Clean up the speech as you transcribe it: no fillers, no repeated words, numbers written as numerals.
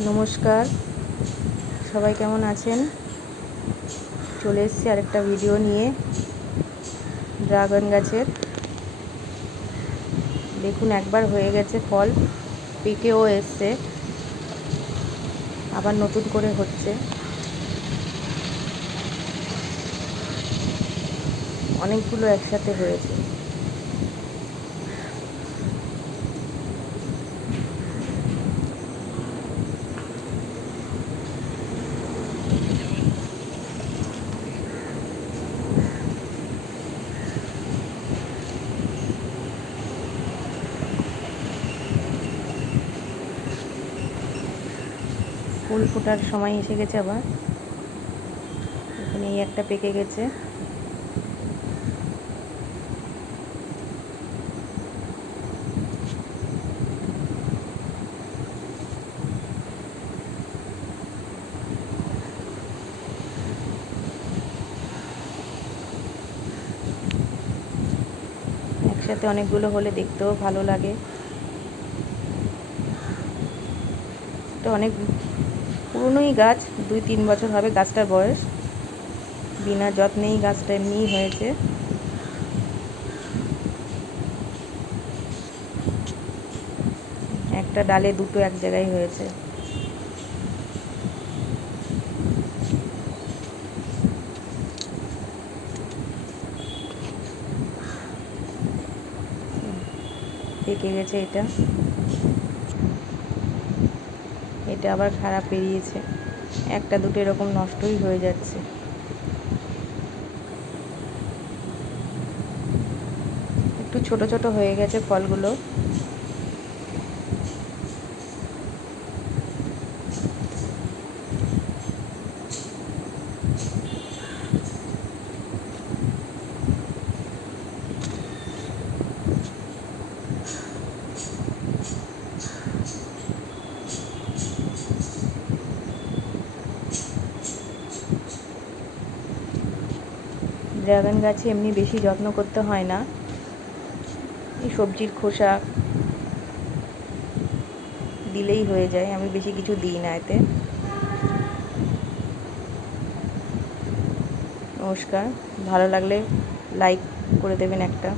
নমস্কার, সবাই কেমন আছেন? চলে এসেছি আরেকটা ভিডিও নিয়ে ড্রাগন গাছের। দেখুন, একবার হয়ে গেছে ফল, পেকেও এসছে, আবার নতুন করে হচ্ছে। অনেকগুলো একসাথে হয়েছে। ফুল ফোটার সময় এসে গেছে আবার। এখানে এই একটা পেকে গেছে। একসাথে অনেকগুলো হলে দেখতেও ভালো লাগে। এটা অনেক পুরনোই গাছ, 2-3 বছর হবে গাছটার বয়স। বিনা যত্নেই গাছটা এমনিই হয়েছে। একটা ডালে দুটো এক জায়গায় হয়েছে। পেকে গেছে এটা। এটা আবার খারাপ বেরিয়েছে, একটা দুটো এরকম নষ্টই হয়ে যাচ্ছে। একটু ছোট ছোট হয়ে গেছে ফলগুলো। ড্রাগন গাছে এমনি বেশি যত্ন করতে হয় না, এই সবজির খোসা দিলেই হয়ে যায়। আমি বেশি কিছু দিই না এতে। নমস্কার, ভালো লাগলে লাইক করে দেবেন একটা।